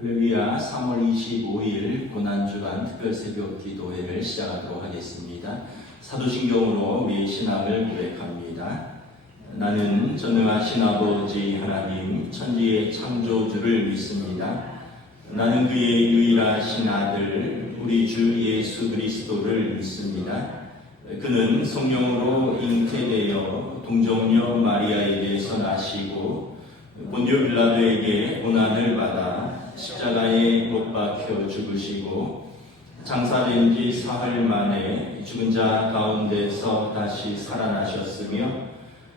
할렐루야. 3월 25일 고난주간 특별새벽 기도회를 시작하도록 하겠습니다. 사도신경으로 우리의 신앙을 고백합니다. 나는 전능하신 아버지 하나님 천지의 창조주를 믿습니다. 나는 그의 유일하신 아들 우리 주 예수 그리스도를 믿습니다. 그는 성령으로 잉태되어 동정녀 마리아에게서 나시고 본디오 빌라도에게 고난을 받아 십자가에 못 박혀 죽으시고 장사된 지 사흘 만에 죽은 자 가운데서 다시 살아나셨으며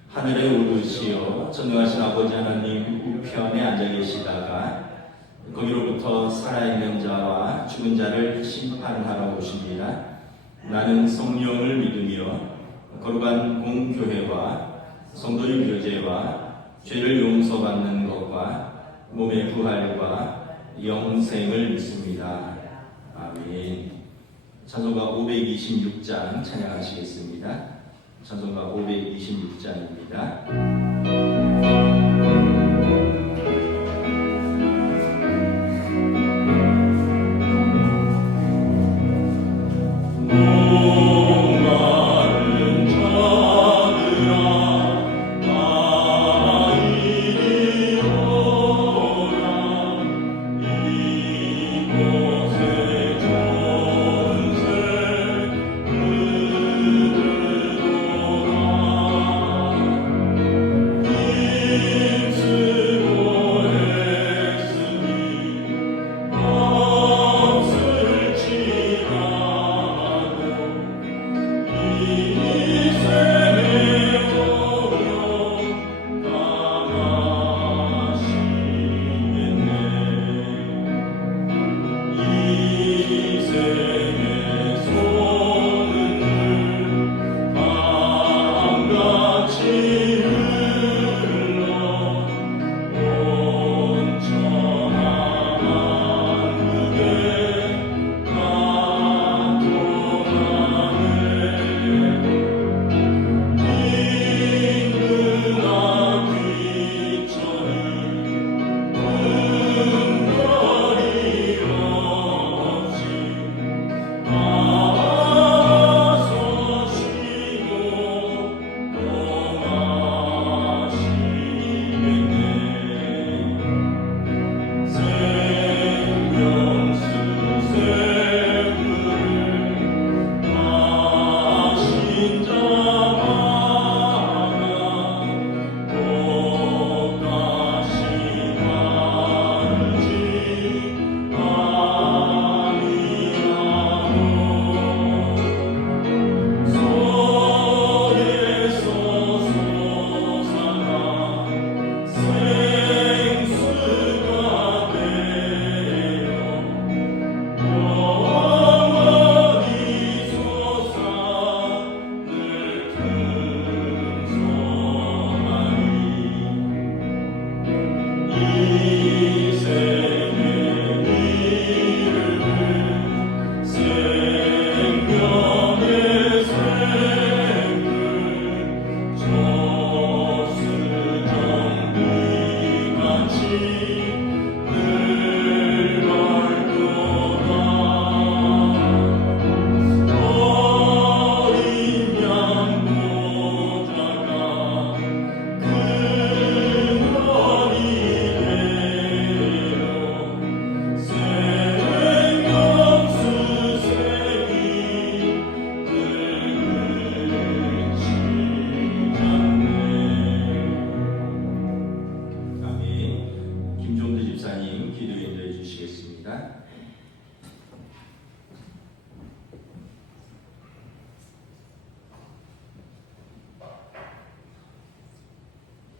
하늘에 오르시어 전능하신 아버지 하나님 우편에 앉아 계시다가 거기로부터 살아있는 자와 죽은 자를 심판하러 오십니다. 나는 성령을 믿으며 거룩한 공교회와 성도의 교제와 죄를 용서받는 것과 몸의 부활과 영생을 믿습니다. 아멘. 찬송가 526장 찬양하시겠습니다. 찬송가 526장입니다.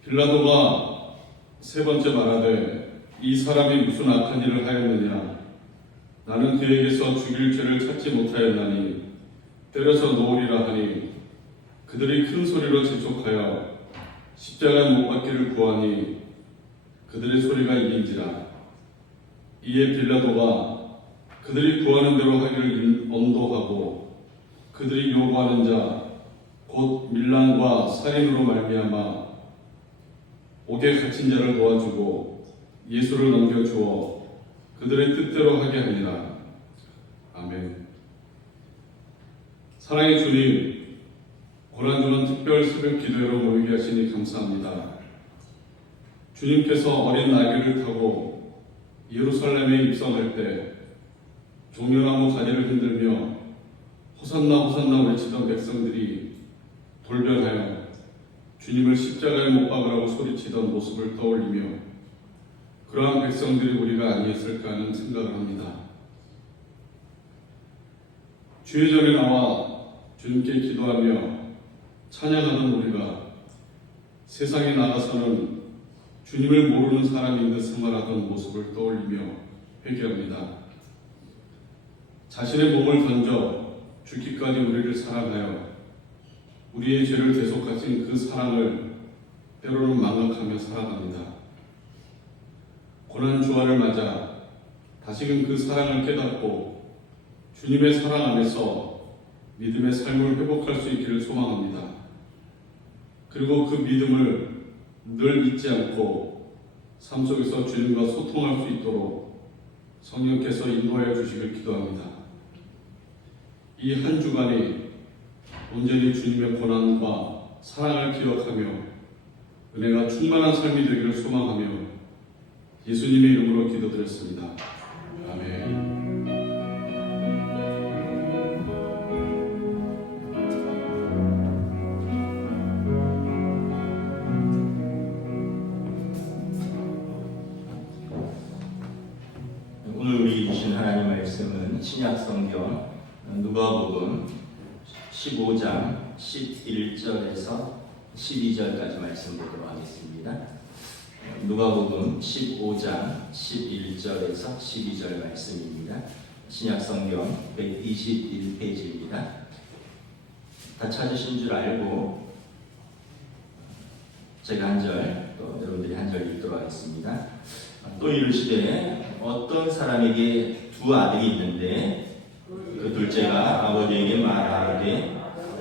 빌라도가 세 번째 말하되 이 사람이 무슨 악한 일을 하였느냐 나는 그에게서 죽일 죄를 찾지 못하였나니 때려서 놓으리라 하니 그들이 큰 소리로 재촉하여 십자가에 못 박기를 구하니 그들의 소리가 이긴지라. 이에 빌라도가 그들이 구하는 대로 하기를 엄도하고 그들이 요구하는 자 곧 밀란과 살인으로 말미암아 옥에 갇힌 자를 도와주고 예수를 넘겨주어 그들의 뜻대로 하게 하리라. 아멘. 사랑의 주님, 고난주간 특별 새벽 기도회로 모이게 하시니 감사합니다. 주님께서 어린 나귀를 타고 예루살렘에 입성할 때 종려나무 가지를 흔들며 호산나 호산나 외치던 백성들이 돌변하여 주님을 십자가에 못 박으라고 소리치던 모습을 떠올리며 그러한 백성들이 우리가 아니었을까 하는 생각을 합니다. 주의 전에 나와 주님께 기도하며 찬양하는 우리가 세상에 나가서는 주님을 모르는 사람인 듯 생활하던 모습을 떠올리며 회개합니다. 자신의 몸을 던져 죽기까지 우리를 사랑하여 우리의 죄를 대속하신 그 사랑을 때로는 망각하며 살아갑니다. 고난 주화를 맞아 다시금 그 사랑을 깨닫고 주님의 사랑 안에서 믿음의 삶을 회복할 수 있기를 소망합니다. 그리고 그 믿음을 늘 잊지 않고 삶 속에서 주님과 소통할 수 있도록 성령께서 인도하여 주시길 기도합니다. 이 한 주간이 온전히 주님의 고난과 사랑을 기억하며 은혜가 충만한 삶이 되기를 소망하며 예수님의 이름으로 기도드렸습니다. 아멘. 오늘 우리 주신 하나님 말씀은 신약 성경 누가복음 15장 11절에서 12절까지 말씀 보도록 하겠습니다. 누가복음 15장 11절에서 12절 말씀입니다. 신약 성경 121페이지입니다. 다 찾으신 줄 알고 제가 한 절, 또 여러분들이 한 절 읽도록 하겠습니다. 또 이르시되 어떤 사람에게 두 아들이 있는데 그 둘째가 아버지에게 말하되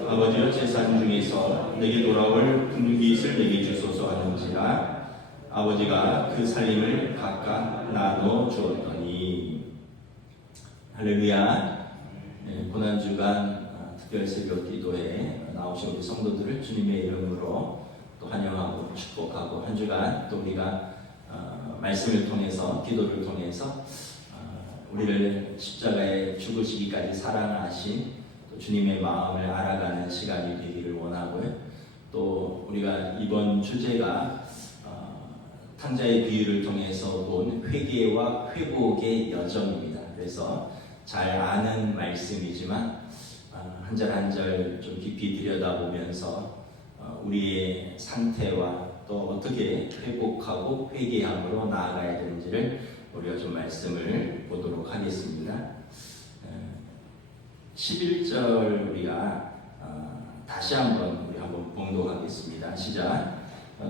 아버지여 재산 중에서 내게 돌아올 금빛을 내게 주소서 하는지라 아버지가 그 살림을 각각 나눠 주었더니. 할렐루야. 고난주간 특별 새벽 기도에 나오신 우리 성도들을 주님의 이름으로 또 환영하고 축복하고 한 주간 또 우리가 말씀을 통해서 기도를 통해서 우리를 십자가에 죽으시기까지 사랑하신 또 주님의 마음을 알아가는 시간이 되기를 원하고요. 또 우리가 이번 주제가 탕자의 비유를 통해서 본 회개와 회복의 여정입니다. 그래서 잘 아는 말씀이지만 한 절 한 절 좀 깊이 들여다보면서 우리의 상태와 또 어떻게 회복하고 회개함으로 나아가야 되는지를 우리가 좀 말씀을 보도록 하겠습니다. 11절 우리가 다시 한번 우리 한번 봉독하겠습니다. 시작.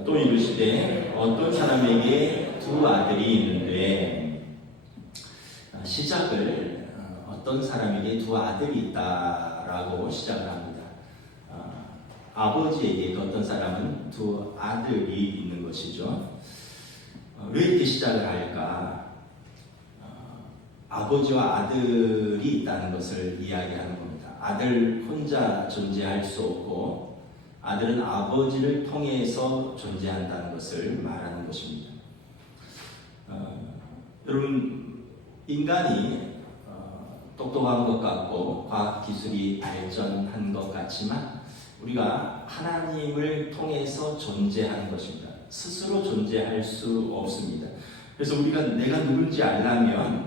또 이르시되 어떤 사람에게 두 아들이 있는데, 시작을 어떤 사람에게 두 아들이 있다라고 시작을 합니다. 아버지에게 어떤 사람은 두 아들이 있는 것이죠. 왜 이렇게 시작을 할까? 아버지와 아들이 있다는 것을 이야기하는 겁니다. 아들 혼자 존재할 수 없고 아들은 아버지를 통해서 존재한다는 것을 말하는 것입니다. 여러분, 인간이 똑똑한 것 같고 과학기술이 발전한 것 같지만 우리가 하나님을 통해서 존재하는 것입니다. 스스로 존재할 수 없습니다. 그래서 우리가 내가 누군지 알려면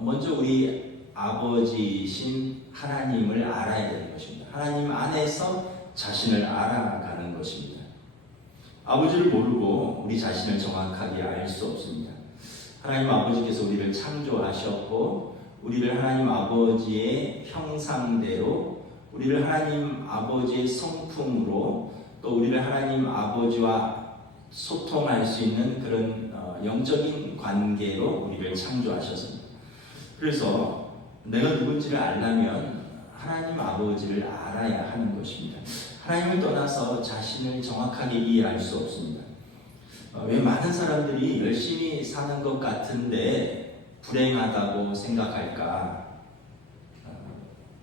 먼저 우리 아버지이신 하나님을 알아야 되는 것입니다. 하나님 안에서 자신을 알아가는 것입니다. 아버지를 모르고 우리 자신을 정확하게 알 수 없습니다. 하나님 아버지께서 우리를 창조하셨고 우리를 하나님 아버지의 형상대로 우리를 하나님 아버지의 성품으로 또 우리를 하나님 아버지와 소통할 수 있는 그런 영적인 관계로 우리를 창조하셨습니다. 그래서 내가 누군지를 알려면 하나님 아버지를 알아야 하는 것입니다. 하나님을 떠나서 자신을 정확하게 이해할 수 없습니다. 왜 많은 사람들이 열심히 사는 것 같은데 불행하다고 생각할까?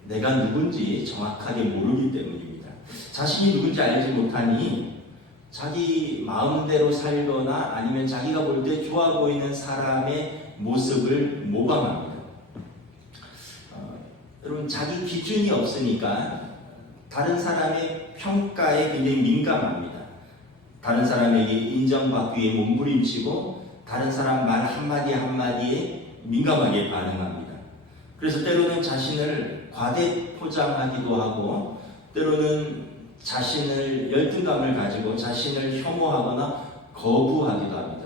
내가 누군지 정확하게 모르기 때문입니다. 자신이 누군지 알지 못하니 자기 마음대로 살거나 아니면 자기가 볼 때 좋아 보이는 사람의 모습을 모방합니다. 여러분, 자기 기준이 없으니까 다른 사람의 평가에 굉장히 민감합니다. 다른 사람에게 인정받기 위해 몸부림치고 다른 사람 말 한마디 한마디에 민감하게 반응합니다. 그래서 때로는 자신을 과대 포장하기도 하고 때로는 자신을 열등감을 가지고 자신을 혐오하거나 거부하기도 합니다.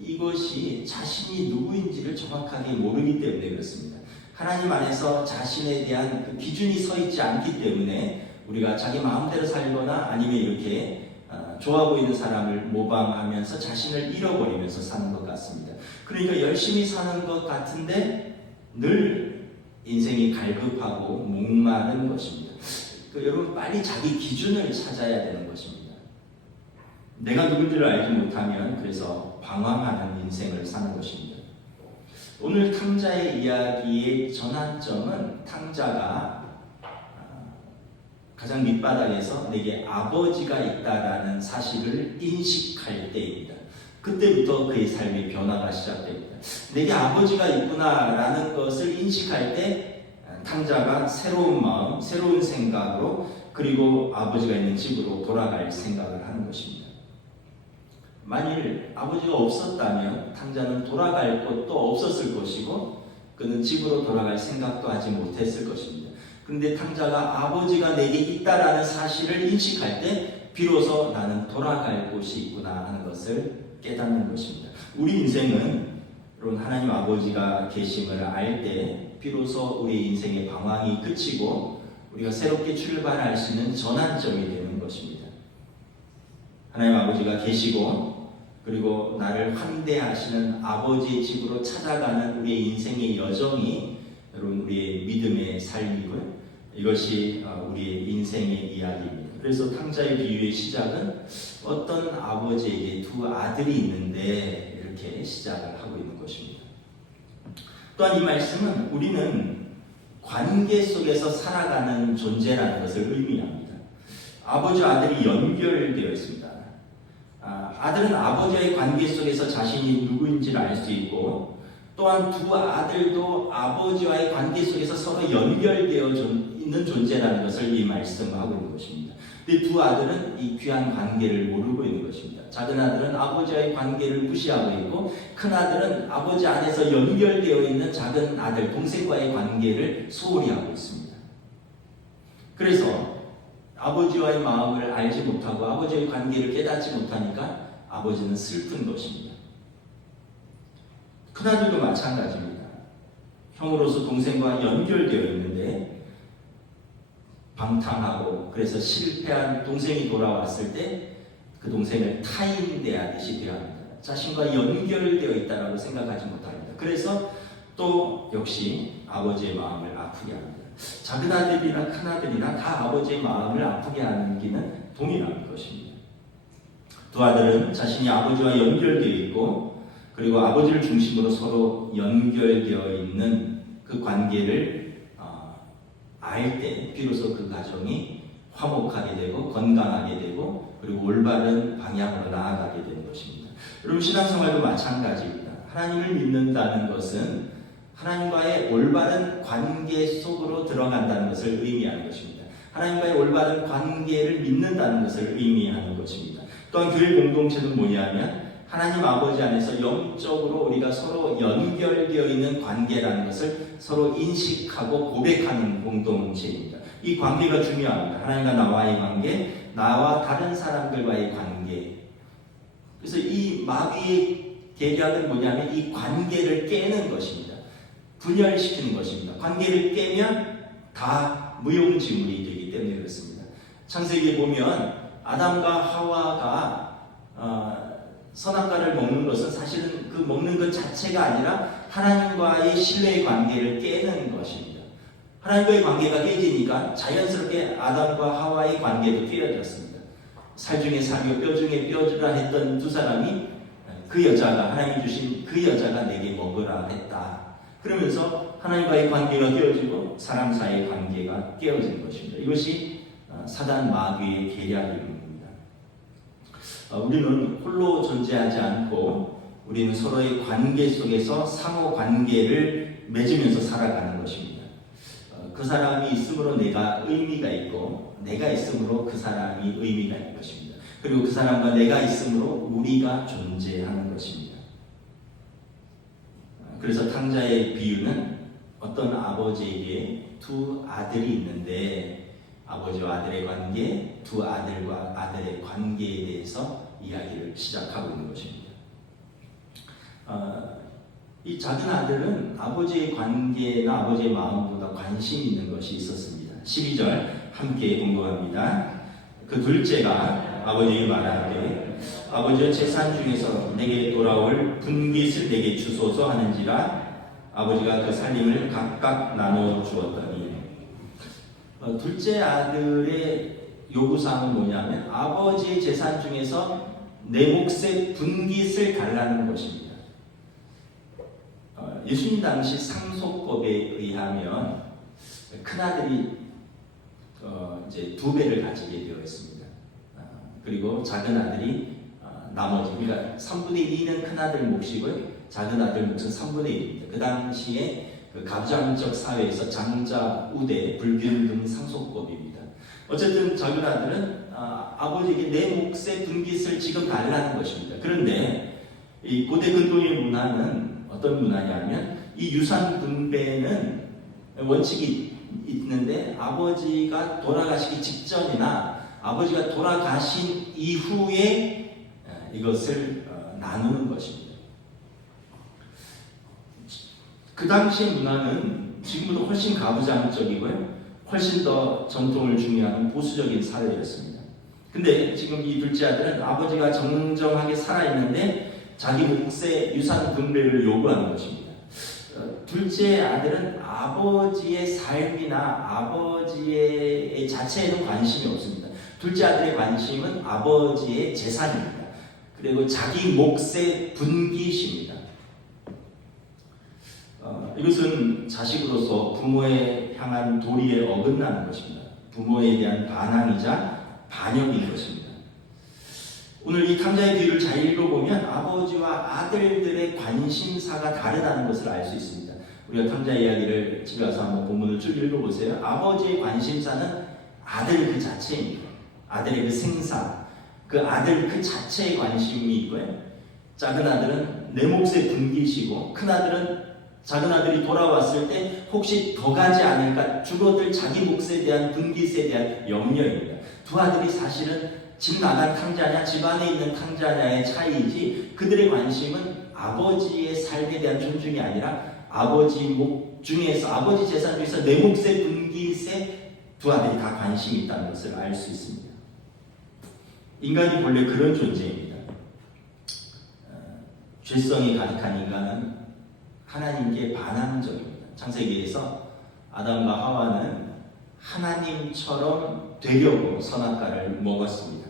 이것이 자신이 누구인지를 정확하게 모르기 때문에 그렇습니다. 하나님 안에서 자신에 대한 그 기준이 서 있지 않기 때문에 우리가 자기 마음대로 살거나 아니면 이렇게 좋아 보이는 사람을 모방하면서 자신을 잃어버리면서 사는 것 같습니다. 그러니까 열심히 사는 것 같은데 늘 인생이 갈급하고 목마른 것입니다. 여러분, 빨리 자기 기준을 찾아야 되는 것입니다. 내가 누군지를 알지 못하면 그래서 방황하는 인생을 사는 것입니다. 오늘 탕자의 이야기의 전환점은 탕자가 가장 밑바닥에서 내게 아버지가 있다라는 사실을 인식할 때입니다. 그때부터 그의 삶의 변화가 시작됩니다. 내게 아버지가 있구나라는 것을 인식할 때 탕자가 새로운 마음, 새로운 생각으로 그리고 아버지가 있는 집으로 돌아갈 생각을 하는 것입니다. 만일 아버지가 없었다면 탕자는 돌아갈 곳도 없었을 것이고 그는 집으로 돌아갈 생각도 하지 못했을 것입니다. 그런데 탕자가 아버지가 내게 있다라는 사실을 인식할 때 비로소 나는 돌아갈 곳이 있구나 하는 것을 깨닫는 것입니다. 우리 인생은 여러분, 하나님 아버지가 계심을 알 때 비로소 우리 인생의 방황이 그치고 우리가 새롭게 출발할 수 있는 전환점이 되는 것입니다. 하나님 아버지가 계시고 그리고 나를 환대하시는 아버지의 집으로 찾아가는 우리의 인생의 여정이 여러분, 우리의 믿음의 삶이고요. 이것이 우리의 인생의 이야기입니다. 그래서 탕자의 비유의 시작은 어떤 아버지에게 두 아들이 있는데 이렇게 시작을 하고 있는 것입니다. 또한 이 말씀은 우리는 관계 속에서 살아가는 존재라는 것을 의미합니다. 아버지와 아들이 연결되어 있습니다. 아들은 아버지와의 관계 속에서 자신이 누구인지를 알 수 있고 또한 두 아들도 아버지와의 관계 속에서 서로 연결되어 있는 존재라는 것을 이 말씀하고 있는 것입니다. 근데 두 아들은 이 귀한 관계를 모르고 있는 것입니다. 작은 아들은 아버지와의 관계를 무시하고 있고 큰 아들은 아버지 안에서 연결되어 있는 작은 아들, 동생과의 관계를 소홀히 하고 있습니다. 그래서 아버지와의 마음을 알지 못하고 아버지와의 관계를 깨닫지 못하니까 아버지는 슬픈 것입니다. 큰아들도 마찬가지입니다. 형으로서 동생과 연결되어 있는데 방탕하고 그래서 실패한 동생이 돌아왔을 때 그 동생을 타인대하듯이 대합니다. 자신과 연결되어 있다고 생각하지 못합니다. 그래서 또 역시 아버지의 마음을 아프게 합니다. 작은 아들이나 큰 아들이나 다 아버지의 마음을 아프게 하는 길은 동일한 것입니다. 두 아들은 자신이 아버지와 연결되어 있고 그리고 아버지를 중심으로 서로 연결되어 있는 그 관계를 알 때 비로소 그 가정이 화목하게 되고 건강하게 되고 그리고 올바른 방향으로 나아가게 되는 것입니다. 여러분, 신앙생활도 마찬가지입니다. 하나님을 믿는다는 것은 하나님과의 올바른 관계 속으로 들어간다는 것을 의미하는 것입니다. 하나님과의 올바른 관계를 믿는다는 것을 의미하는 것입니다. 또한 교회 공동체는 뭐냐면 하나님 아버지 안에서 영적으로 우리가 서로 연결되어 있는 관계라는 것을 서로 인식하고 고백하는 공동체입니다. 이 관계가 중요합니다. 하나님과 나와의 관계, 나와 다른 사람들과의 관계. 그래서 이 마귀의 계략은 뭐냐면 이 관계를 깨는 것입니다. 분열시키는 것입니다. 관계를 깨면 다 무용지물이 되기 때문에 그렇습니다. 창세기에 보면 아담과 하와가 선악과를 먹는 것은 사실은 그 먹는 것 자체가 아니라 하나님과의 신뢰의 관계를 깨는 것입니다. 하나님과의 관계가 깨지니까 자연스럽게 아담과 하와의 관계도 깨어졌습니다. 살 중에 살이요 뼈 중에 뼈주라 했던 두 사람이 그 여자가, 하나님이 주신 그 여자가 내게 먹으라 했다. 그러면서 하나님과의 관계가 깨어지고 사람 사이의 관계가 깨어지는 것입니다. 이것이 사단 마귀의 계략입니다. 우리는 홀로 존재하지 않고 우리는 서로의 관계 속에서 상호 관계를 맺으면서 살아가는 것입니다. 그 사람이 있으므로 내가 의미가 있고 내가 있으므로 그 사람이 의미가 있는 것입니다. 그리고 그 사람과 내가 있으므로 우리가 존재하는 것입니다. 그래서 탕자의 비유는 어떤 아버지에게 두 아들이 있는데 아버지와 아들의 관계, 두 아들과 아들의 관계에 대해서 이야기를 시작하고 있는 것입니다. 이 작은 아들은 아버지의 관계나 아버지의 마음보다 관심 있는 것이 있었습니다. 12절 함께 공부합니다. 그 둘째가 아버지에게 말하되 아버지여 재산 중에서 내게 돌아올 분깃을 내게 주소서 하는지라. 아버지가 그 살림을 각각 나눠 주었더니 둘째 아들의 요구사항은 뭐냐면 아버지의 재산 중에서 내 몫의 분깃을 달라는 것입니다. 예수님 당시 상속법에 의하면 큰아들이 이제 2배를 가지게 되어 있습니다. 그리고 작은 아들이 나머지, 그러니까 3분의 2는 큰아들 몫이고요. 작은 아들 몫은 3분의 1입니다. 그 당시에 그 가부장적 사회에서 장자, 우대, 불균등 상속법입니다. 어쨌든 작은 아들은 아버지에게 내 몫의 분깃을 지금 달라는 것입니다. 그런데 이 고대 근동의 문화는 어떤 문화냐면 이 유산 분배는 원칙이 있는데 아버지가 돌아가시기 직전이나 아버지가 돌아가신 이후에 이것을 나누는 것입니다. 그 당시의 문화는 지금보다 훨씬 가부장적이고요. 훨씬 더 전통을 중요하는 보수적인 사회였습니다. 근데 지금 이 둘째 아들은 아버지가 정정하게 살아있는데 자기 몫의 유산 분배를 요구하는 것입니다. 둘째 아들은 아버지의 삶이나 아버지의 자체에는 관심이 없습니다. 둘째 아들의 관심은 아버지의 재산입니다. 그리고 자기 몫의 분깃입니다. 이것은 자식으로서 부모에 향한 도리에 어긋나는 것입니다. 부모에 대한 반항이자 반역인 것입니다. 오늘 이 탕자의 비유를 잘 읽어보면 아버지와 아들들의 관심사가 다르다는 것을 알 수 있습니다. 우리가 탕자 이야기를 집에 가서 한번 본문을 쭉 읽어보세요. 아버지의 관심사는 아들 그 자체입니다. 아들의 그 생사, 그 아들 그 자체에 관심이 있고요. 작은 아들은 내 몫의 분깃이고 큰 아들은 작은 아들이 돌아왔을 때 혹시 더 가지 않을까 줄어들 자기 몫에 대한 분깃에 대한 염려입니다. 두 아들이 사실은 집 나간 탕자냐 집 안에 있는 탕자냐의 차이이지 그들의 관심은 아버지의 삶에 대한 존중이 아니라 아버지 목 중에서 아버지 재산 중에서 내 몫의 분깃에 두 아들이 다 관심이 있다는 것을 알 수 있습니다. 인간이 본래 그런 존재입니다. 죄성이 가득한 인간은 하나님께 반항적입니다. 창세기에서 아담과 하와는 하나님처럼 되려고 선악과를 먹었습니다.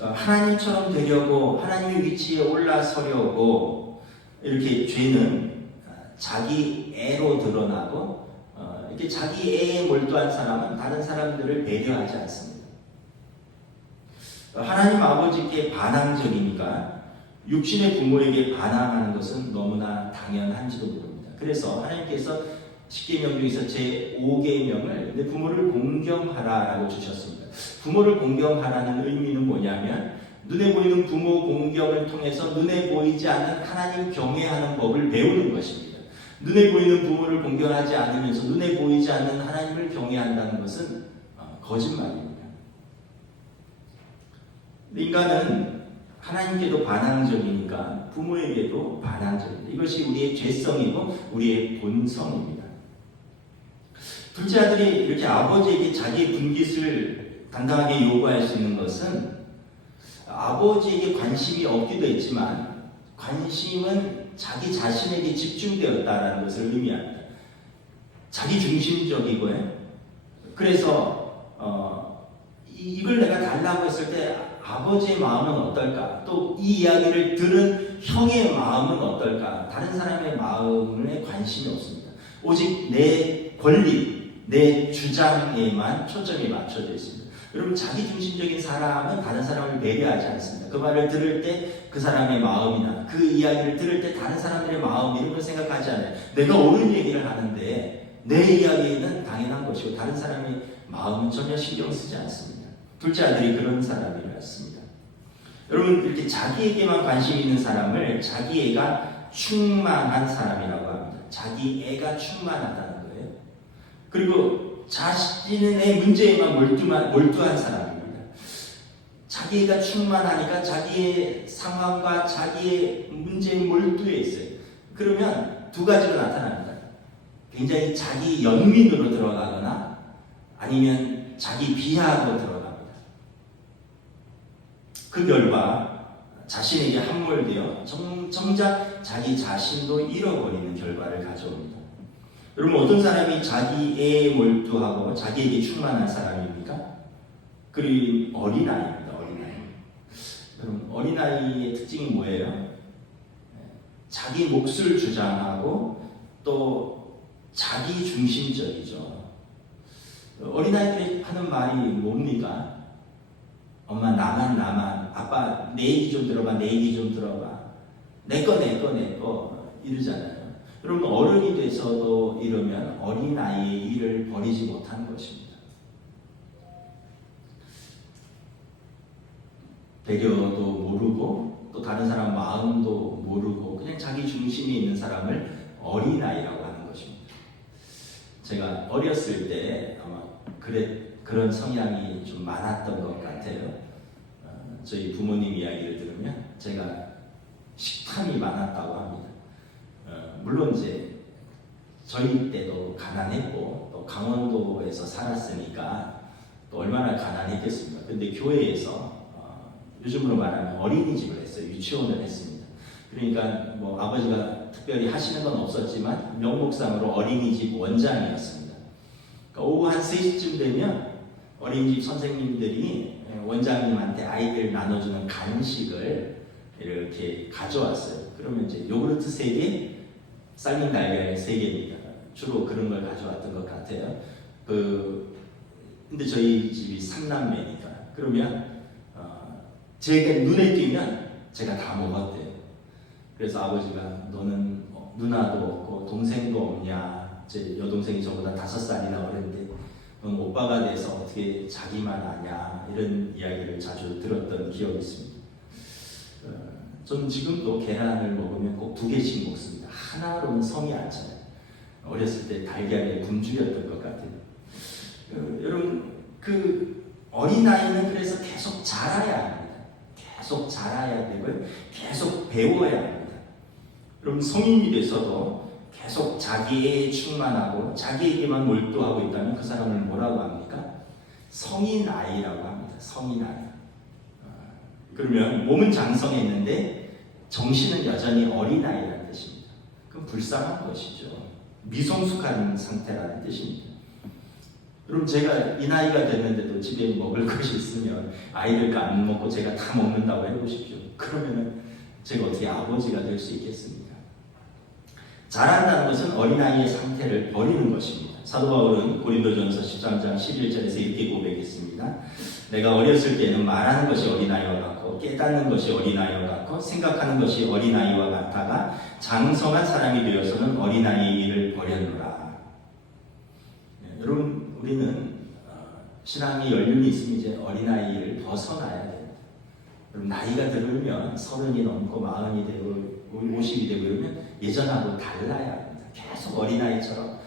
하나님처럼 되려고 하나님의 위치에 올라서려고 이렇게 죄는 자기 애로 드러나고 이렇게 자기 애에 몰두한 사람은 다른 사람들을 배려하지 않습니다. 하나님 아버지께 반항적이니까 육신의 부모에게 반항하는 것은 너무나 당연한지도 모릅니다. 그래서 하나님께서 십계명 중에서 제5계명을 내 부모를 공경하라라고 주셨습니다. 부모를 공경하라는 의미는 뭐냐면 눈에 보이는 부모 공경을 통해서 눈에 보이지 않는 하나님 경외하는 법을 배우는 것입니다. 눈에 보이는 부모를 공경하지 않으면서 눈에 보이지 않는 하나님을 경외한다는 것은 거짓말입니다. 인간은 하나님께도 반항적이니까 부모에게도 반항적입니다. 이것이 우리의 죄성이고 우리의 본성입니다. 둘째 아들이 이렇게 아버지에게 자기 분깃을 당당하게 요구할 수 있는 것은 아버지에게 관심이 없기도 했지만 관심은 자기 자신에게 집중되었다는 것을 의미합니다. 자기 중심적이고요. 그래서 이걸 내가 달라고 했을 때 아버지의 마음은 어떨까? 또 이 이야기를 들은 형의 마음은 어떨까? 다른 사람의 마음에 관심이 없습니다. 오직 내 권리, 내 주장에만 초점이 맞춰져 있습니다. 여러분, 자기중심적인 사람은 다른 사람을 배려하지 않습니다. 그 말을 들을 때 그 사람의 마음이나 그 이야기를 들을 때 다른 사람들의 마음 이런 걸 생각하지 않아요. 내가 옳은 얘기를 하는데 내 이야기는 당연한 것이고 다른 사람의 마음은 전혀 신경 쓰지 않습니다. 둘째 아들이 그런 사람이었습니다. 여러분, 이렇게 자기에게만 관심 있는 사람을 자기 애가 충만한 사람이라고 합니다. 자기 애가 충만하다는 거예요. 그리고 자신의 문제에만 몰두한 사람입니다. 자기가 충만하니까 자기의 상황과 자기의 문제에 몰두해 있어요. 그러면 두 가지로 나타납니다. 굉장히 자기 연민으로 들어가거나 아니면 자기 비하로 들어갑니다. 그 결과 자신에게 함몰되어 정작 자기 자신도 잃어버리는 결과를 가져옵니다. 여러분, 어떤 사람이 자기에 몰두하고 자기에게 충만한 사람입니까? 그리고 어린아이입니다. 어린아이. 여러분, 어린아이의 특징이 뭐예요? 자기 몫을 주장하고 또 자기 중심적이죠. 어린아이들이 하는 말이 뭡니까? 엄마, 나만, 아빠 내 얘기 좀 들어봐, 내 얘기 좀 들어봐, 내 거 이러잖아요. 여러분, 어른이 돼서도 이러면 어린아이의 일을 버리지 못하는 것입니다. 배려도 모르고 또 다른 사람 마음도 모르고 그냥 자기 중심에 있는 사람을 어린아이라고 하는 것입니다. 제가 어렸을 때 아마 그런 성향이 좀 많았던 것 같아요. 저희 부모님 이야기를 들으면 제가 식탐이 많았다고 합니다. 물론 이제 저희 때도 가난했고 또 강원도에서 살았으니까 또 얼마나 가난했겠습니까? 근데 교회에서 요즘으로 말하면 어린이집을 했어요. 유치원을 했습니다. 그러니까 뭐 아버지가 특별히 하시는 건 없었지만 명목상으로 어린이집 원장이었습니다. 그러니까 오후 한 3시쯤 되면 어린이집 선생님들이 원장님한테 아이들 나눠주는 간식을 이렇게 가져왔어요. 그러면 이제 요구르트 3개, 삶은 달걀 3개입니다. 주로 그런 걸 가져왔던 것 같아요. 근데 저희 집이 3남매니까 그러면 제가 눈에 띄면 제가 다 먹었대요. 그래서 아버지가 너는 누나도 없고 동생도 없냐? 제 여동생이 저보다 5살이나 어린데 넌 오빠가 돼서 어떻게 자기만 아냐? 이런 이야기를 자주 들었던 기억이 있습니다. 저는 지금도 계란을 먹으면 꼭 2개씩 먹습니다. 하나로는 성이 안 차요. 어렸을 때 달걀의 굶주렸던 것 같아요. 여러분, 그 어린아이는 그래서 계속 자라야 합니다. 계속 자라야 되고요. 계속 배워야 합니다. 여러분, 성인이 돼서도 계속 자기에 충만하고 자기에게만 몰두하고 있다면 그 사람을 뭐라고 합니까? 성인아이라고 합니다. 성인아이. 그러면 몸은 장성했는데 정신은 여전히 어린아이라는 뜻입니다. 그건 불쌍한 것이죠. 미성숙한 상태라는 뜻입니다. 여러분, 제가 이 나이가 됐는데도 집에 먹을 것이 있으면 아이들 거 안 먹고 제가 다 먹는다고 해보십시오. 그러면 제가 어떻게 아버지가 될 수 있겠습니까? 자란다는 것은 어린아이의 상태를 버리는 것입니다. 사도 바울은 고린도전서 13장 11절에서 이렇게 고백했습니다. 내가 어렸을 때는 말하는 것이 어린아이와 같고 깨닫는 것이 어린아이와 같고 생각하는 것이 어린아이와 같다가 장성한 사람이 되어서는 어린아이의 일을 버렸노라. 여러분, 우리는 신앙의 연륜이 있으면 이제 어린아이를 벗어나야 됩니다. 여러분, 나이가 들으면 30이 넘고 40이 되고 50이 되고 이러면 예전하고 달라야 합니다. 계속 어린아이처럼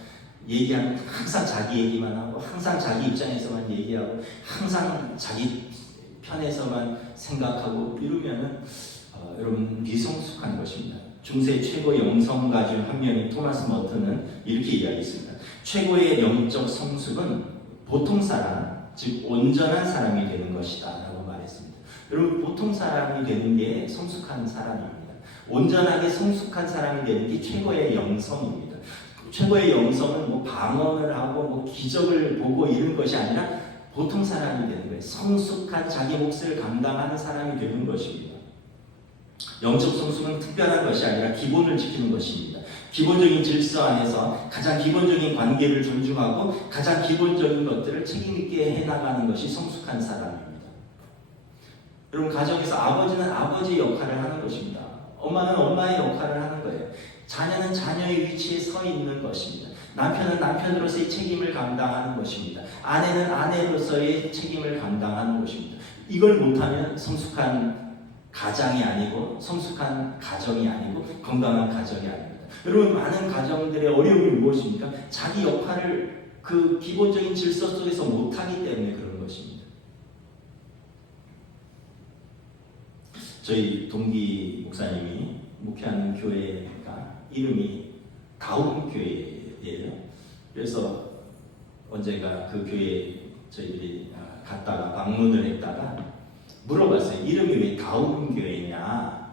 얘기하면 항상 자기 얘기만 하고 항상 자기 입장에서만 얘기하고 항상 자기 편에서만 생각하고 이러면은 여러분, 미성숙한 것입니다. 중세 최고 영성가 중 한 명인 토마스 머튼은 이렇게 이야기했습니다. 최고의 영적 성숙은 보통 사람, 즉 온전한 사람이 되는 것이다 라고 말했습니다. 여러분, 보통 사람이 되는 게 성숙한 사람입니다. 온전하게 성숙한 사람이 되는 게 최고의 영성입니다. 최고의 영성은 뭐 방언을 하고 뭐 기적을 보고 이런 것이 아니라 보통 사람이 되는 거예요. 성숙한 자기 몫을 감당하는 사람이 되는 것입니다. 영적 성숙은 특별한 것이 아니라 기본을 지키는 것입니다. 기본적인 질서 안에서 가장 기본적인 관계를 존중하고 가장 기본적인 것들을 책임있게 해나가는 것이 성숙한 사람입니다. 여러분, 가정에서 아버지는 아버지의 역할을 하는 것입니다. 엄마는 엄마의 역할을 하는 거예요. 자녀는 자녀의 위치에 서 있는 것입니다. 남편은 남편으로서의 책임을 감당하는 것입니다. 아내는 아내로서의 책임을 감당하는 것입니다. 이걸 못하면 성숙한 가장이 아니고 성숙한 가정이 아니고 건강한 가정이 아닙니다. 여러분, 많은 가정들의 어려움이 무엇입니까? 자기 역할을 그 기본적인 질서 속에서 못하기 때문에 그런 것입니다. 저희 동기 목사님이 목회하는 교회가 이름이 다운 교회예요. 그래서 언제가 그 교회에 저희들이 갔다가 방문을 했다가 물어봤어요. 이름이 왜 다운 교회냐?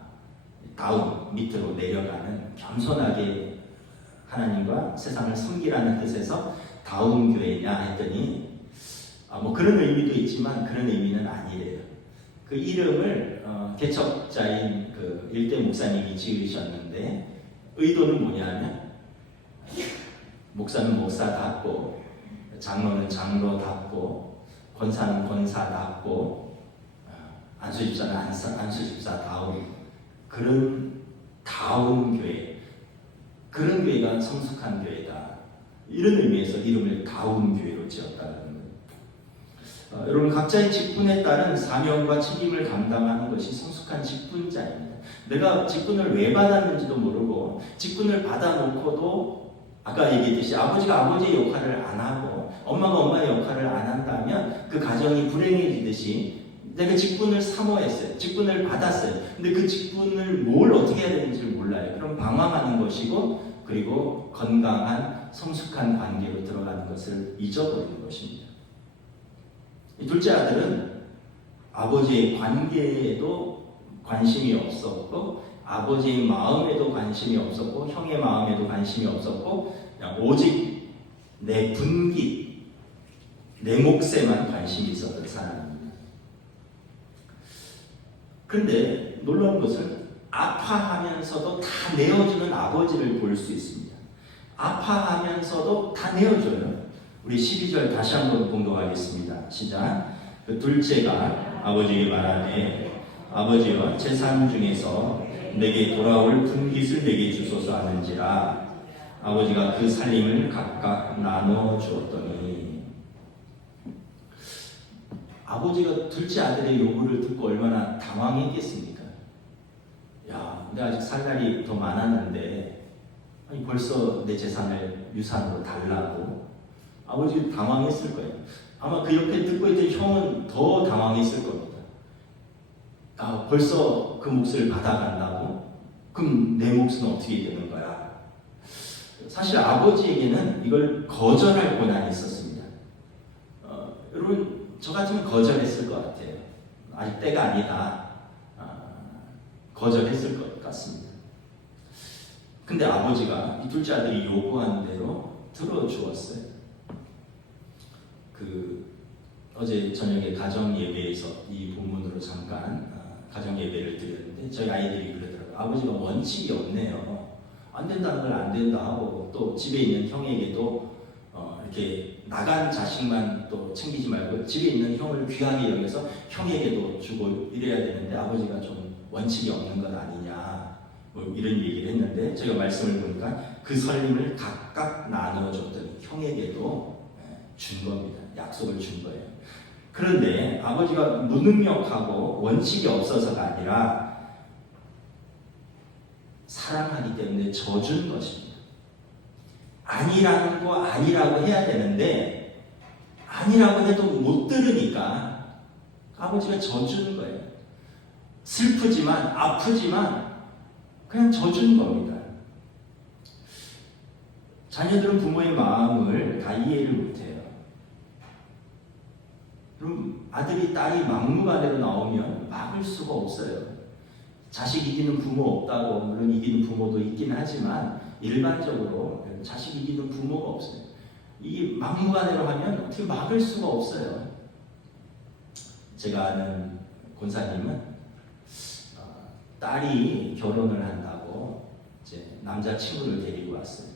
다운, 밑으로 내려가는, 겸손하게 하나님과 세상을 섬기라는 뜻에서 다운 교회냐 했더니 뭐 그런 의미도 있지만 그런 의미는 아니래요. 그 이름을 개척자인 그 일대 목사님이 지으셨는데 의도는 뭐냐면 목사는 목사답고 장로는 장로답고 권사는 권사답고 안수집사는 안수집사다운 그런 다운 교회, 그런 교회가 성숙한 교회다. 이런 의미에서 이름을 다운 교회로 지었다는 거예요. 여러분, 각자의 직분에 따른 사명과 책임을 감당하는 것이 성숙한 직분자입니다. 내가 직분을 왜 받았는지도 모르고 직분을 받아놓고도 아까 얘기했듯이 아버지가 아버지의 역할을 안 하고 엄마가 엄마의 역할을 안 한다면 그 가정이 불행해지듯이 내가 직분을 사모했어요. 직분을 받았어요. 근데 그 직분을 뭘 어떻게 해야 되는지 몰라요. 그럼 방황하는 것이고 그리고 건강한 성숙한 관계로 들어가는 것을 잊어버리는 것입니다. 이 둘째 아들은 아버지의 관계에도 관심이 없었고 아버지의 마음에도 관심이 없었고 형의 마음에도 관심이 없었고 그냥 오직 내 분기, 내 몫에만 관심이 있었던 사람입니다. 그런데 놀라운 것은 아파하면서도 다 내어주는 아버지를 볼 수 있습니다. 아파하면서도 다 내어줘요. 우리 12절 다시 한번 공독하겠습니다. 시작. 그 둘째가 아버지에게 말하되 아버지여 제 삶 중에서 내게 돌아올 분깃을 내게 주소서 하는지라. 아버지가 그 살림을 각각 나눠 주었더니 아버지가 둘째 아들의 요구를 듣고 얼마나 당황했겠습니까? 야, 내가 아직 살 날이 더 많았는데 아니 벌써 내 재산을 유산으로 달라고. 아버지 당황했을 거예요. 아마 그 옆에 듣고 있던 형은 더 당황했을 겁니다. 아, 벌써 그 몫을 받아간다고? 그럼 내 몫은 어떻게 되는 거야? 사실 아버지에게는 이걸 거절할 권한이 있었습니다. 여러분, 저 같으면 거절했을 것 같아요. 아직 때가 아니다. 거절했을 것 같습니다. 근데 아버지가 이 둘째 아들이 요구한 대로 들어주었어요. 어제 저녁에 가정 예배에서 이 본문으로 잠깐 가정 예배를 드렸는데 저희 아이들이 그러더라고요. 아버지가 원칙이 없네요. 안 된다는 걸 안 된다 하고 또 집에 있는 형에게도 이렇게 나간 자식만 또 챙기지 말고 집에 있는 형을 귀하게 여겨서 형에게도 주고 이래야 되는데 아버지가 좀 원칙이 없는 것 아니냐 뭐 이런 얘기를 했는데 제가 말씀을 보니까 그 살림을 각각 나눠줬더니 형에게도 준 겁니다. 약속을 준 거예요. 그런데 아버지가 무능력하고 원칙이 없어서가 아니라 사랑하기 때문에 져준 것입니다. 아니라는 거 아니라고 해야 되는데 아니라고 해도 못 들으니까 아버지가 져준 거예요. 슬프지만 아프지만 그냥 져준 겁니다. 자녀들은 부모의 마음을 다 이해를 못해요. 그럼 아들이 딸이 막무가내로 나오면 막을 수가 없어요. 자식 이기는 부모 없다고, 물론 이기는 부모도 있긴 하지만 일반적으로 자식 이기는 부모가 없어요. 이게 막무가내로 하면 어떻게 막을 수가 없어요. 제가 아는 권사님은 딸이 결혼을 한다고 이제 남자친구를 데리고 왔어요.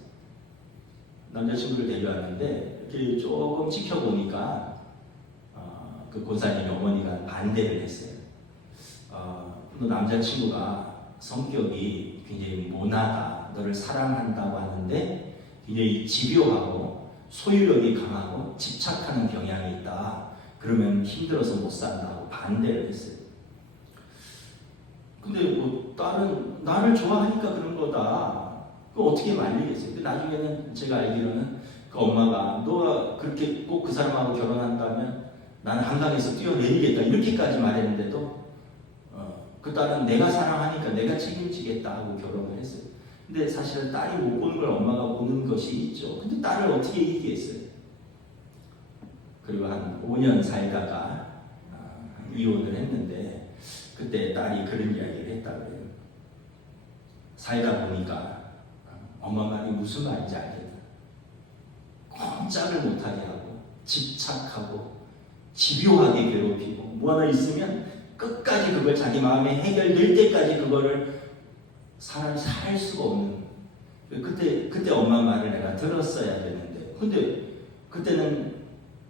남자친구를 데려왔는데 이렇게 조금 지켜보니까 그 권사님의 어머니가 반대를 했어요. 너 남자친구가 성격이 굉장히 모나다. 너를 사랑한다고 하는데 굉장히 집요하고 소유욕이 강하고 집착하는 경향이 있다. 그러면 힘들어서 못 산다고 반대를 했어요. 근데 뭐 딸은 나를 좋아하니까 그런 거다. 그거 어떻게 말리겠어요? 나중에는 제가 알기로는 그 엄마가 너가 그렇게 꼭 그 사람하고 결혼한다면 나는 한강에서 뛰어내리겠다 이렇게까지 말했는데도 그 딸은 내가 사랑하니까 내가 책임지겠다 하고 결혼을 했어요. 근데 사실 딸이 못 보는 걸 엄마가 보는 것이 있죠. 근데 딸을 어떻게 이기겠어요? 그리고 한 5년 살다가 이혼을 했는데 그때 딸이 그런 이야기를 했다 그래요. 살다 보니까 엄마 말이 무슨 말인지 알겠다. 꼼짝을 못하게 하고 집착하고 집요하게 괴롭히고 뭐 하나 있으면 끝까지 그걸 자기 마음에 해결될 때까지 그거를 사람이 살 수가 없는. 그때 엄마 말을 내가 들었어야 되는데 근데 그때는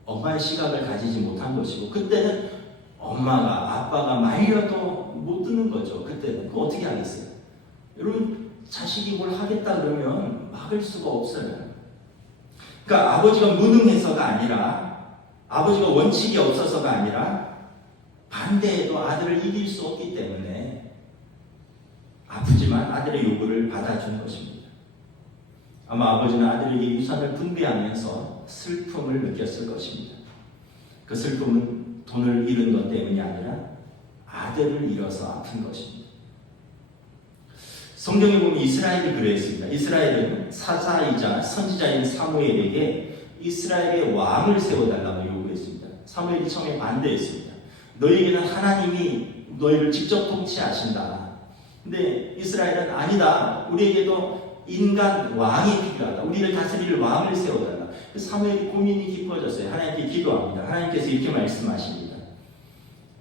엄마의 시각을 가지지 못한 것이고 그때는 엄마가 아빠가 말려도 못 듣는 거죠. 그때는 그거 어떻게 하겠어요? 여러분 자식이 뭘 하겠다 그러면 막을 수가 없어요. 그러니까 아버지가 무능해서가 아니라 아버지가 원칙이 없어서가 아니라 반대해도 아들을 이길 수 없기 때문에 아프지만 아들의 요구를 받아준 것입니다. 아마 아버지는 아들에게 유산을 분배하면서 슬픔을 느꼈을 것입니다. 그 슬픔은 돈을 잃은 것 때문이 아니라 아들을 잃어서 아픈 것입니다. 성경에 보면 이스라엘이 그랬습니다. 이스라엘은 사자이자 선지자인 사무엘에게 이스라엘의 왕을 세워달라고 요구했습니다. 사무엘이 처음에 반대했습니다. 너희에게는 하나님이 너희를 직접 통치하신다. 근데 이스라엘은 아니다. 우리에게도 인간 왕이 필요하다. 우리를 다스릴 왕을 세워달라. 사무엘이 고민이 깊어졌어요. 하나님께 기도합니다. 하나님께서 이렇게 말씀하십니다.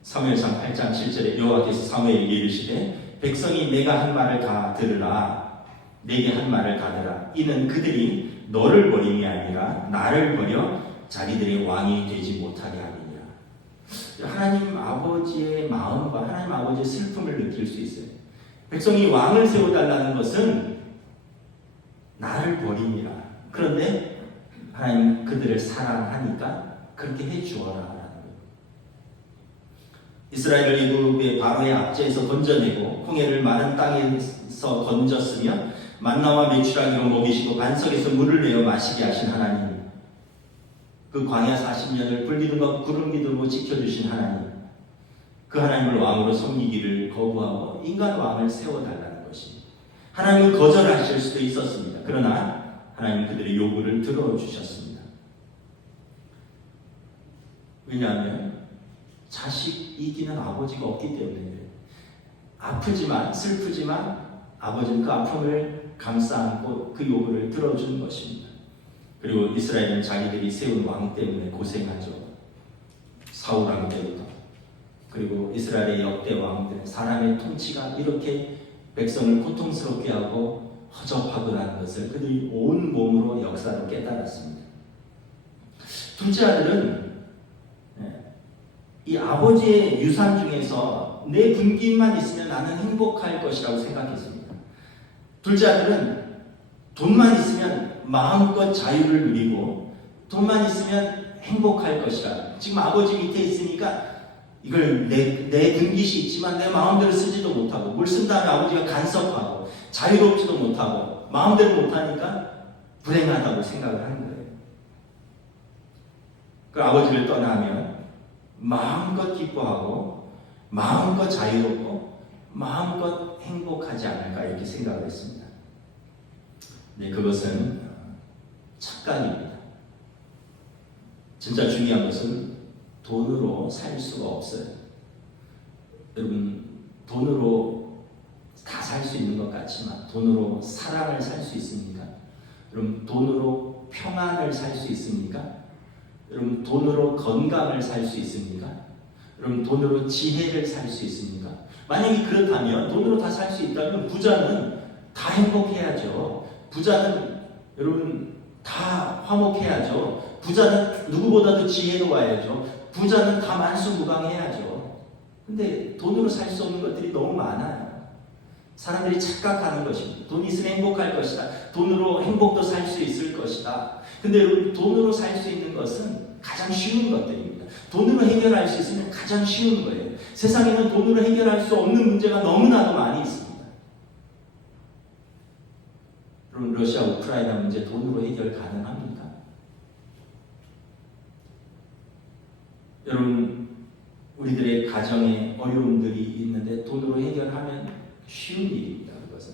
사무엘상 8장 7절에 여호와께서 사무엘에게 이르시되 백성이 내가 한 말을 다 들으라. 내게 한 말을 다 들으라. 이는 그들이 너를 버림이 아니라 나를 버려 자기들의 왕이 되지 못하게 함이니라. 하나님 아버지의 마음과 하나님 아버지의 슬픔을 느낄 수 있어요. 백성이 왕을 세워달라는 것은 나를 버림이라. 그런데 하나님 그들을 사랑하니까 그렇게 해주어라. 이스라엘을 애굽의 바로의 압제에서 건져내고 홍해를 마른 땅에서 건졌으며 만나와 메추라기로 먹이시고 반석에서 물을 내어 마시게 하신 하나님, 그 광야 40년을 불기둥과 구름기둥으로 지켜주신 하나님, 그 하나님을 왕으로 섬기기를 거부하고 인간 왕을 세워달라는 것입니다. 하나님은 거절하실 수도 있었습니다. 그러나 하나님 그들의 요구를 들어주셨습니다. 왜냐하면 자식 이기는 아버지가 없기 때문에 그래요. 아프지만 슬프지만 아버지는 그 아픔을 감싸 안고 그 요구를 들어준 것입니다. 그리고 이스라엘은 자기들이 세운 왕 때문에 고생하죠. 사울 왕 때부터. 그리고 이스라엘의 역대 왕들은 사람의 통치가 이렇게 백성을 고통스럽게 하고 허접하구나 것을 그들이 온 몸으로 역사로 깨달았습니다. 둘째 아들은 이 아버지의 유산 중에서 내 분깃만 있으면 나는 행복할 것이라고 생각했습니다. 둘째 아들은 돈만 있으면 마음껏 자유를 누리고 돈만 있으면 행복할 것이라. 지금 아버지 밑에 있으니까 이걸 내 분깃이 있지만 내 마음대로 쓰지도 못하고 뭘 쓴 다음에 아버지가 간섭하고 자유롭지도 못하고 마음대로 못하니까 불행하다고 생각을 하는 거예요. 그 아버지를 떠나면 마음껏 기뻐하고 마음껏 자유롭고 마음껏 행복하지 않을까 이렇게 생각을 했습니다. 네, 그것은 착각입니다. 진짜 중요한 것은 돈으로 살 수가 없어요. 여러분, 돈으로 다 살 수 있는 것 같지만 돈으로 사랑을 살 수 있습니까? 여러분, 돈으로 평안을 살 수 있습니까? 여러분, 돈으로 건강을 살 수 있습니까? 여러분, 돈으로 지혜를 살 수 있습니까? 만약에 그렇다면, 돈으로 다 살 수 있다면 부자는 다 행복해야죠. 부자는 여러분 다 화목해야죠. 부자는 누구보다도 지혜로워야죠. 부자는 다 만수무강해야죠. 근데 돈으로 살 수 없는 것들이 너무 많아요. 사람들이 착각하는 것입니다. 돈 있으면 행복할 것이다. 돈으로 행복도 살 수 있을 것이다. 근데 여러분, 돈으로 살 수 있는 것은 가장 쉬운 것들입니다. 돈으로 해결할 수 있으면 가장 쉬운 거예요. 세상에는 돈으로 해결할 수 없는 문제가 너무나도 많이 있습니다. 여러분, 러시아 우크라이나 문제 돈으로 해결 가능합니까? 여러분, 우리들의 가정에 어려움들이 있는데 돈으로 해결하면 쉬운 일입니다. 그것은.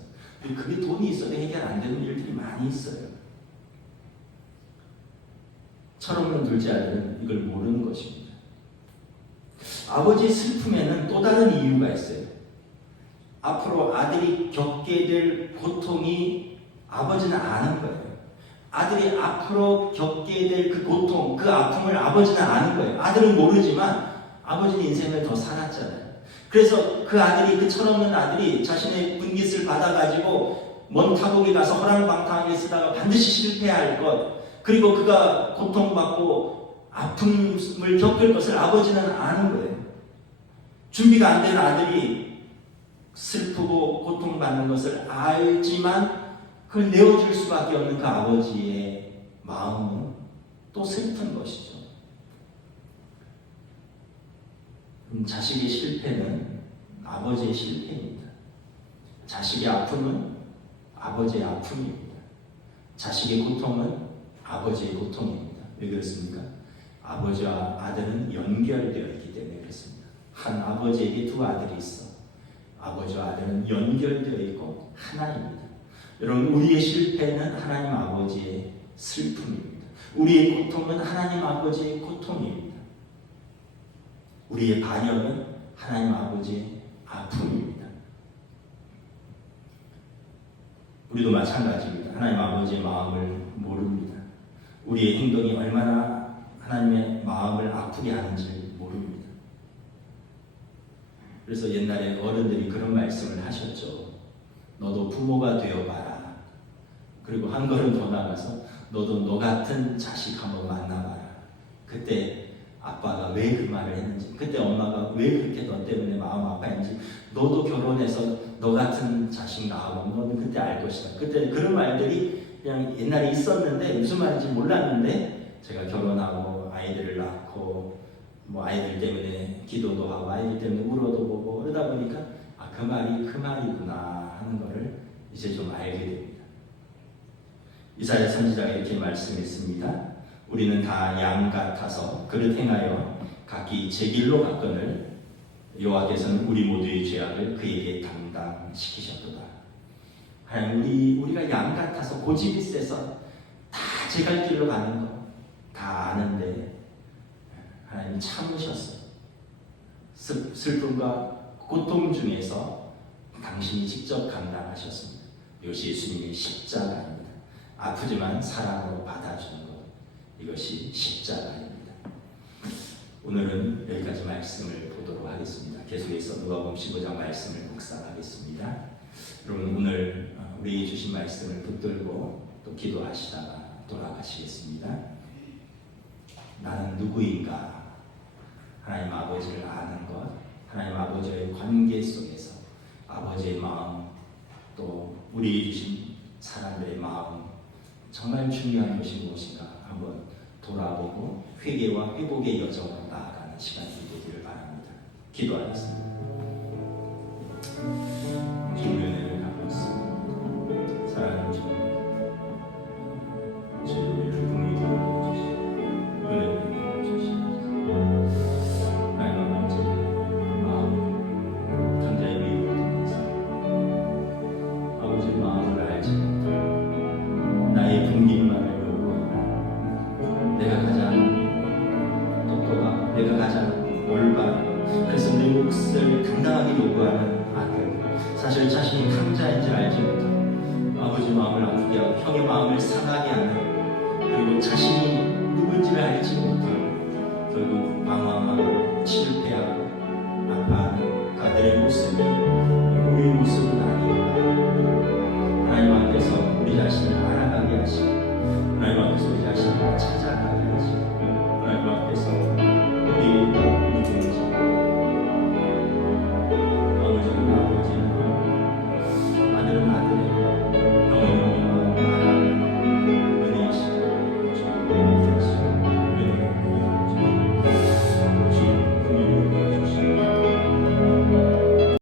그게 돈이 있어도 해결 안 되는 일들이 많이 있어요. 철없는 둘째 아들은 이걸 모르는 것입니다. 아버지의 슬픔에는 또 다른 이유가 있어요. 앞으로 아들이 겪게 될 고통이 아버지는 아는 거예요. 아들이 앞으로 겪게 될 그 고통, 그 아픔을 아버지는 아는 거예요. 아들은 모르지만 아버지는 인생을 더 살았잖아요. 그래서 그 아들이, 그 철없는 아들이 자신의 분깃을 받아가지고 먼 타국에 가서 허랑방탕하게 쓰다가 반드시 실패할 것, 그리고 그가 고통받고 아픔을 겪을 것을 아버지는 아는 거예요. 준비가 안 된 아들이 슬프고 고통받는 것을 알지만 그걸 내어줄 수밖에 없는 그 아버지의 마음은 또 슬픈 것이죠. 자식의 실패는 아버지의 실패입니다. 자식의 아픔은 아버지의 아픔입니다. 자식의 고통은 아버지의 고통입니다. 왜 그렇습니까? 아버지와 아들은 연결되어 있기 때문에 그렇습니다. 한 아버지에게 두 아들이 있어. 아버지와 아들은 연결되어 있고 하나입니다. 여러분, 우리의 실패는 하나님 아버지의 슬픔입니다. 우리의 고통은 하나님 아버지의 고통입니다. 우리의 반역은 하나님 아버지의 아픔입니다. 우리도 마찬가지입니다. 하나님 아버지의 마음을 모릅니다. 우리의 행동이 얼마나 하나님의 마음을 아프게 하는지 모릅니다. 그래서 옛날에 어른들이 그런 말씀을 하셨죠. 너도 부모가 되어봐라. 그리고 한 걸음 더 나가서 너도 너 같은 자식 한번 만나봐라. 그때 아빠가 왜 그 말을 했는지, 그때 엄마가 왜 그렇게 너 때문에 마음 아파했는지, 너도 결혼해서 너 같은 자식 낳으면 너는 그때 알 것이다. 그때 그런 말들이 그냥 옛날에 있었는데 무슨 말인지 몰랐는데, 제가 결혼하고 아이들을 낳고 뭐 아이들 때문에 기도도 하고 아이들 때문에 울어도 보고 그러다 보니까 그 말이 그 말이구나 하는 거를 이제 좀 알게 됩니다. 이사야 선지자가 이렇게 말씀했습니다. 우리는 다 양 같아서 그릇 행하여 각기 제 길로 갔거늘 여호와께서는 우리 모두의 죄악을 그에게 담당시키셨도다. 하나님, 우리가 양 같아서 고집이 세서 다 제 갈 길로 가는 거 다 아는데 하나님 참으셨어요. 슬픔과 고통 중에서 당신이 직접 감당하셨습니다. 이것이 예수님의 십자가입니다. 아프지만 사랑으로 받아주는 것, 이것이 십자가입니다. 오늘은 여기까지 말씀을 보도록 하겠습니다. 계속해서 누가복음 15장 말씀을 묵상하겠습니다. 여러분, 오늘 우리 주신 말씀을 붙들고 또 기도하시다가 돌아가시겠습니다. 나는 누구인가? 하나님 아버지를 아는 것, 하나님 아버지의 관계 속에서 아버지의 마음, 또 우리 주신 사람들의 마음, 정말 중요한 것이 무엇인가 한번 돌아보고 회개와 회복의 여정으로 나아가는 시간이 되기를 바랍니다. 기도하겠습니다. 주님의 은혜를 갖고 있습니다. 사랑하는 주, 우리를 긍휼히 여겨주시고 은혜를 주시옵소서. 하나님 아버지 마음, 강자의 미움을 통해서 아버지 마음을 알지 못하고 나의 분깃만을 요구하고 내가 가장 똑똑하고 내가 가장 올바르고 그래서 내 몫을 당당하게 요구하는 아들, 사실 자신이 강자인 줄 알지 못하고 아버지 마음을 아프게 하고 형의 마음을 상하게 하는, 그리고 자신이 누군지를 알지 못하고 결국 방황하고 실패하고 아파하는 가들의 모습이